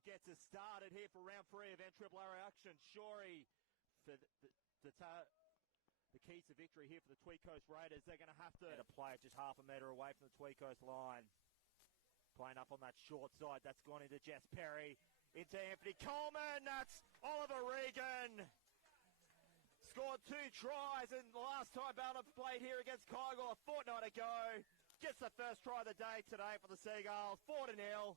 Dwayne gets us started here for round 3 of NRRA action. Shorey for the keys to victory here for the Tweed Coast Raiders. They're going to have to play it just half a metre away from the Tweed Coast line. Playing up on that short side. That's gone into Jess Perry. Into Anthony Coleman. That's Oliver Regan. Scored 2 tries in the last time Ballina played here against Kygor a fortnight ago. Gets the first try of the day today for the Seagulls. 4-0. A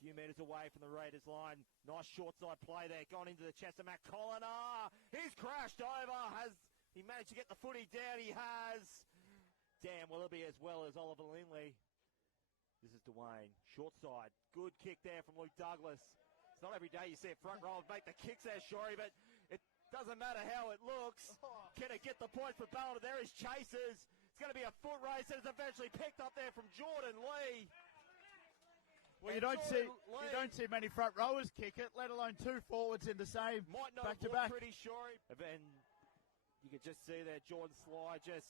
few metres away from the Raiders line. Nice short side play there. Gone into the chest of Matt Colliner. He's crashed over. Has he managed to get the footy down? He has. Dan Willoughby as well as Oliver Lindley. This is Dwayne. Short side. Good kick there from Luke Douglas. It's not every day you see a front row make the kicks there, Shorey, but it doesn't matter how it looks. Can it get the points for Ballina? There is Chasers. It's going to be a foot race, and it's eventually picked up there from Jordan Lee. Well, you don't see many front rowers kick it, let alone 2 forwards in the same might not back to look back. Pretty Shorey. And you could just see there Jordan Sly just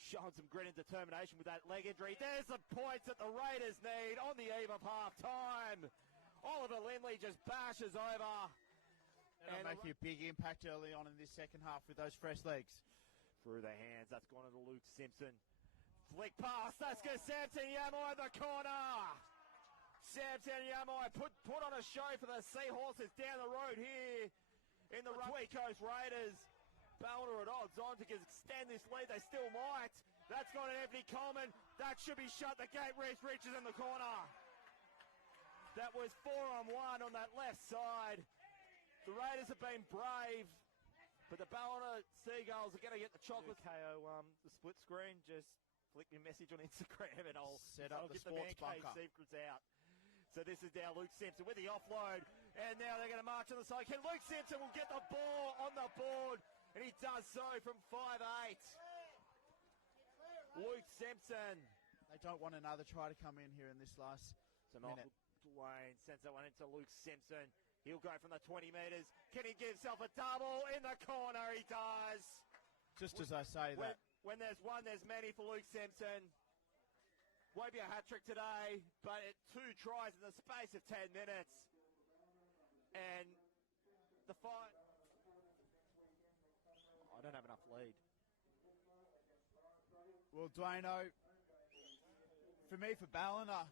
showing some grit and determination with that leg injury. There's the points that the Raiders need on the eve of half-time. Oliver Lindley just bashes over. That'll make you a big impact early on in this second half with those fresh legs. Through the hands, that's gone into Luke Simpson. Flick pass, that's good. Samson Yamoy in the corner. Samson Yamoy put on a show for the Seahorses down the road here in the Tweed Coast Raiders. Ballina at odds on to extend this lead. They still might. That's gone to Anthony Coleman. That should be shut. The gate reaches in the corner. That was 4-on-1 on that left side. The Raiders have been brave, but the Ballina Seagulls are going to get the chocolate. KO the split screen. Just flick me a message on Instagram and I'll get the man cave secrets out. So this is now Luke Simpson with the offload, and now they're going to march on the side. Can Luke Simpson will get the ball on the board, and he does so from 5'8". Luke Simpson. They don't want another try to come in here in this last minute. Michael Dwayne sends that one into Luke Simpson. He'll go from the 20 metres. Can he give himself a double in the corner? He does. Just as I say that. When there's one, there's many for Luke Simpson. Won't be a hat-trick today, but 2 tries in the space of 10 minutes. And the fight... I don't have enough lead. Well, Dwayno, for me, for Ballina,